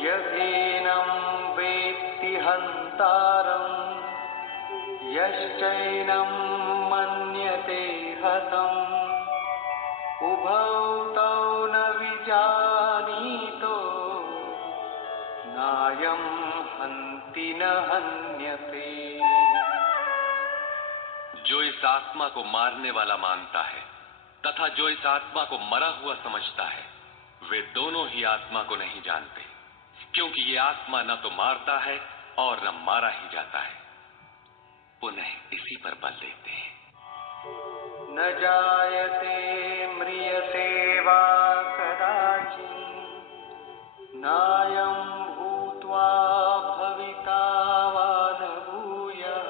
यकेनं वेत्ति हन्तारं यश्चैनं मन्यते हतम् उभौ तौ न विजानीतो नायं हन्ति न हन्यते। जो इस आत्मा को मारने वाला मानता है तथा जो इस आत्मा को मरा हुआ समझता है, वे दोनों ही आत्मा को नहीं जानते, क्योंकि ये आत्मा न तो मारता है और न मारा ही जाता है। पुनः इसी पर बल देते हैं। न जायते म्रियते वा कदाचित् नायं भूत्वा भविता वा न भूयः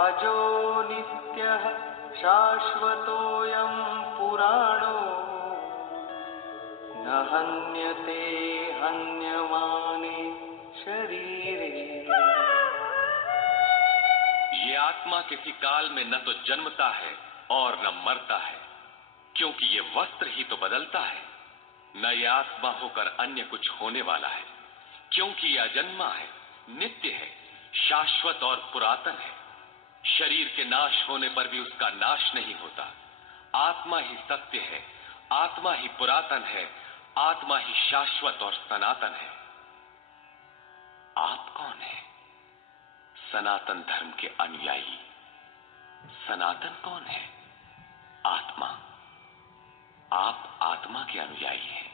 अजो नित्यः शाश्वतोऽयं पुराणो न हन्यते हन्यमाने शरीरे। ये आत्मा किसी काल में न तो जन्मता है और न मरता है, क्योंकि ये वस्त्र ही तो बदलता है। न ये आत्मा होकर अन्य कुछ होने वाला है, क्योंकि ये अजन्मा है, नित्य है, शाश्वत और पुरातन है। शरीर के नाश होने पर भी उसका नाश नहीं होता। आत्मा ही सत्य है, आत्मा ही पुरातन है, आत्मा ही शाश्वत और सनातन है। आप कौन है? सनातन धर्म के अनुयायी। सनातन कौन है? आत्मा। आप आत्मा के अनुयायी हैं।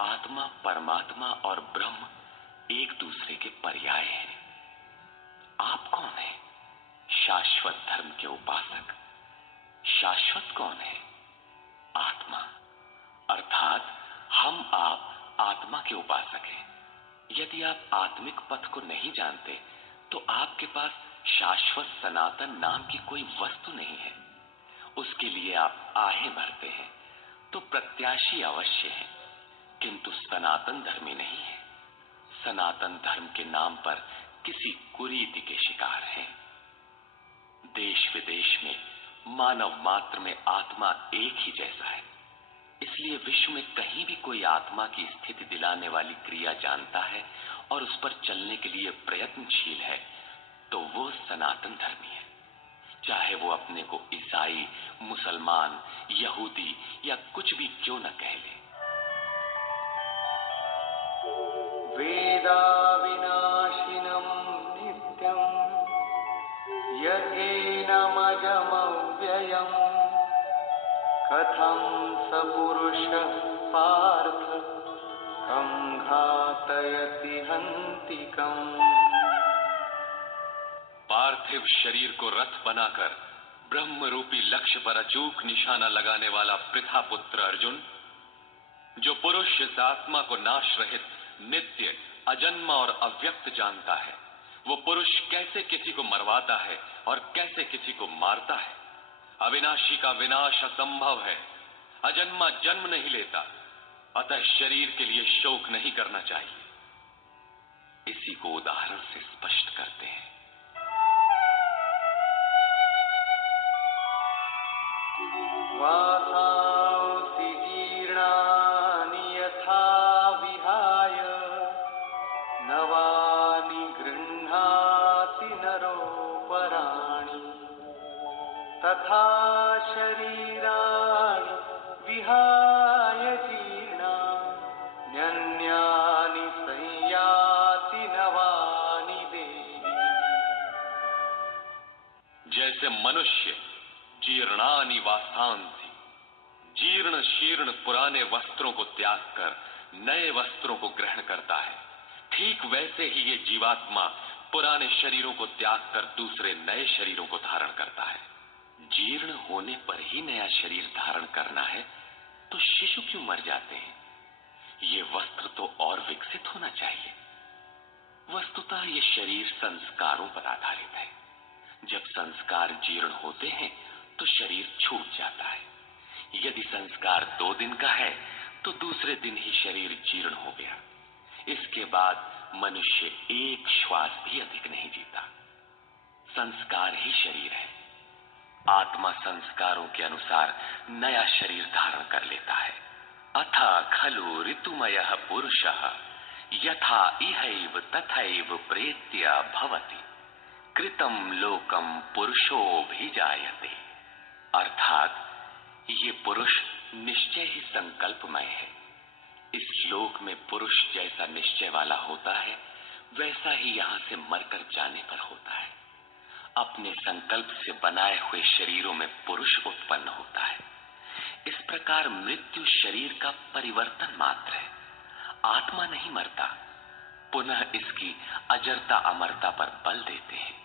आत्मा, परमात्मा और ब्रह्म एक दूसरे के पर्याय हैं। आप कौन है? शाश्वत धर्म के उपासक। शाश्वत कौन है? आत्मा। अर्थात हम आप आत्मा के उपासक हैं। यदि आप आत्मिक पथ को नहीं जानते तो आपके पास शाश्वत सनातन नाम की कोई वस्तु नहीं है। उसके लिए आप आहें भरते हैं तो प्रत्याशी अवश्य है, किंतु सनातन धर्मी नहीं है। सनातन धर्म के नाम पर किसी कुरीति के शिकार हैं। देश विदेश में मानव मात्र में आत्मा एक ही जैसा है। इसलिए विश्व में कहीं भी कोई आत्मा की स्थिति दिलाने वाली क्रिया जानता है और उस पर चलने के लिए प्रयत्नशील है तो वो सनातन धर्मी है, चाहे वो अपने को ईसाई, मुसलमान, यहूदी या कुछ भी क्यों न कह ले। वेदा विनाशिनं नित्यं येनमजमव्ययम् कथं स पुरुषः पार्थ कं घातयति हन्तिकम्। पार्थिव शरीर को रथ बनाकर ब्रह्म रूपी लक्ष्य पर अचूक निशाना लगाने वाला पृथा पुत्र अर्जुन, जो पुरुष इस आत्मा को नाश रहित, नित्य, अजन्मा और अव्यक्त जानता है, वो पुरुष कैसे किसी को मरवाता है और कैसे किसी को मारता है। अविनाशी का विनाश असंभव है। अजन्मा जन्म नहीं लेता, अतः शरीर के लिए शोक नहीं करना चाहिए। इसी को उदाहरण से स्पष्ट करते हैं। वासांसि जीर्णानि यथा विहाय नवानि गृह्णाति नरोपराणि तथा शरीराणि विहाय जीर्णान्यन्यानि संयाति नवानि देहि। जैसे मनुष्य जीर्णानि वासांसि, जीर्ण शीर्ण पुराने वस्त्रों को त्याग कर नए वस्त्रों को ग्रहण करता है, ठीक वैसे ही ये जीवात्मा पुराने शरीरों को त्याग कर दूसरे नए शरीरों को धारण करता है। जीर्ण होने पर ही नया शरीर धारण करना है तो शिशु क्यों मर जाते हैं? ये वस्त्र तो और विकसित होना चाहिए। वस्तुतः ये शरीर संस्कारों पर आधारित है। जब संस्कार जीर्ण होते हैं तो शरीर छूट जाता है। यदि संस्कार 2 दिन का है तो दूसरे दिन ही शरीर जीर्ण हो गया। इसके बाद मनुष्य एक श्वास भी अधिक नहीं जीता। संस्कार ही शरीर है। आत्मा संस्कारों के अनुसार नया शरीर धारण कर लेता है। अथा खलु ऋतुमयः पुरुषः यथा इहैव तथैव प्रेत्य भवति कृतम लोकम पुरुषोऽभिजायते। अर्थात ये पुरुष निश्चय ही संकल्पमय है। इस श्लोक में पुरुष जैसा निश्चय वाला होता है वैसा ही यहाँ से मरकर जाने पर होता है। अपने संकल्प से बनाए हुए शरीरों में पुरुष उत्पन्न होता है। इस प्रकार मृत्यु शरीर का परिवर्तन मात्र है, आत्मा नहीं मरता। पुनः इसकी अजरता अमरता पर बल देते हैं।